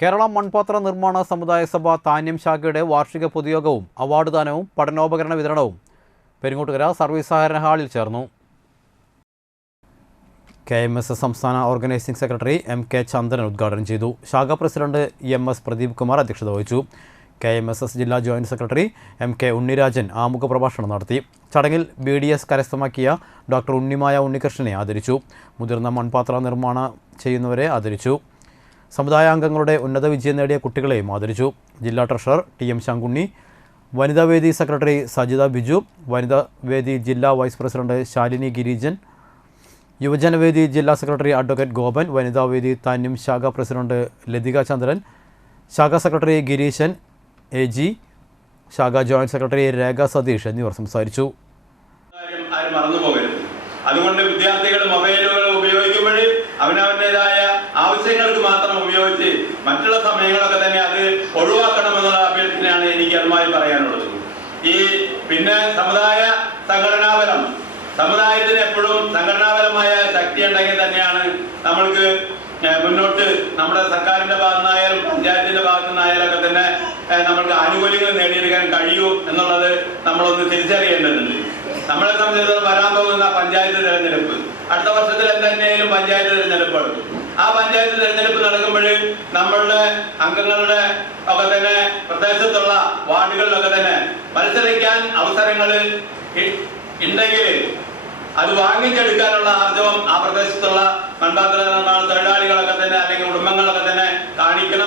കേരള മൺപാത്ര നിർമ്മാണ സമുദായ സഭ താന്യം ശാഖയുടെ വാർഷിക പൊതുയോഗവും അവാർഡ് ദാനവും പഠനോപകരണ വിതരണവും പെരിങ്ങോട്ടുകര സർവീസ് സഹകരണ ഹാളിൽ ചേർന്നു. കെ എം എസ് സംസ്ഥാന organising secretary M K Chandran ഉദ്ഘാടനം ചെയ്തു. ശാഖ president M S Pradeep Kumar അധ്യക്ഷത വഹിച്ചു. കെ എം എസ് എസ് ജില്ലാ joint secretary M K Unnirajan ആമുഖ പ്രഭാഷണം നടത്തി. ചടങ്ങിൽ ബി ഡി എസ് കരസ്ഥമാക്കിയ ഡോക്ടർ ഉണ്ണിമായ ഉണ്ണികൃഷ്ണനെ ആദരിച്ചു. മുതിർന്ന മൺപാത്ര നിർമ്മാണം ചെയ്യുന്നവരെ ആദരിച്ചു. സമുദായാംഗങ്ങളുടെ ഉന്നത വിജയം നേടിയ കുട്ടികളെയും ആദരിച്ചു. ജില്ലാ ട്രഷറർ ടി എം ശങ്കുണ്ണി വനിതാവേദി സെക്രട്ടറി സജിത ബിജു വനിതാവേദി ജില്ലാ വൈസ് പ്രസിഡന്റ് ശാലിനി ഗിരിജൻ യുവജനവേദി ജില്ലാ സെക്രട്ടറി അഡ്വക്കേറ്റ് ഗോപൻ വനിതാവേദി താന്യം ശാഖ പ്രസിഡന്റ് ലതിക ചന്ദ്രൻ ശാഖാ സെക്രട്ടറി ഗിരീശൻ എ ജി ശാഖാ ജോയിന്റ് സെക്രട്ടറി രേഖ സതീഷ് എന്നിവർ സംസാരിച്ചു. അതുകൊണ്ട് വിദ്യാർത്ഥികൾ മൊബൈലുകൾ ഉപയോഗിക്കുമ്പോൾ അവനവന്റെതായ ആവശ്യങ്ങൾക്ക് മാത്രം മറ്റുള്ള സമയങ്ങളൊക്കെ തന്നെ അത് ഒഴിവാക്കണമെന്നുള്ള അഭ്യർത്ഥനയാണ് എനിക്ക് അതുമായി പറയാനുള്ളത്. ഈ പിന്നെ സമുദായ സംഘടനാപരം സമുദായത്തിന് എപ്പോഴും സംഘടനാപരമായ ശക്തി ഉണ്ടെങ്കിൽ തന്നെയാണ് നമ്മൾക്ക് മുന്നോട്ട് നമ്മുടെ സർക്കാരിന്റെ ഭാഗത്തു നിന്നായാലും പഞ്ചായത്തിന്റെ ഭാഗത്തു നിന്നായാലും ഒക്കെ തന്നെ നമ്മൾക്ക് ആനുകൂല്യങ്ങൾ നേടിയെടുക്കാൻ കഴിയൂ എന്നുള്ളത് നമ്മളൊന്ന് തിരിച്ചറിയേണ്ടതുണ്ട്. നമ്മളെ സംബന്ധിച്ചിടത്തോളം വരാൻ പോകുന്ന പഞ്ചായത്ത് തിരഞ്ഞെടുപ്പ് അടുത്ത വർഷത്തിൽ എന്തെങ്കിലും പഞ്ചായത്ത് തിരഞ്ഞെടുപ്പ് നടക്കും. ആ പഞ്ചായത്ത് തെരഞ്ഞെടുപ്പ് നടക്കുമ്പോൾ നമ്മളുടെ അംഗങ്ങളുടെ ഒക്കെ തന്നെ പ്രദേശത്തുള്ള വാർഡുകളിലൊക്കെ തന്നെ മത്സരിക്കാൻ അവസരങ്ങൾ ഉണ്ടെങ്കിൽ അത് വാങ്ങിച്ചെടുക്കാനുള്ള ആർജവം ആ പ്രദേശത്തുള്ള മൺപാത്ര നിർമ്മാണ തൊഴിലാളികളൊക്കെ തന്നെ അല്ലെങ്കിൽ കുടുംബങ്ങളൊക്കെ തന്നെ കാണിക്കണം.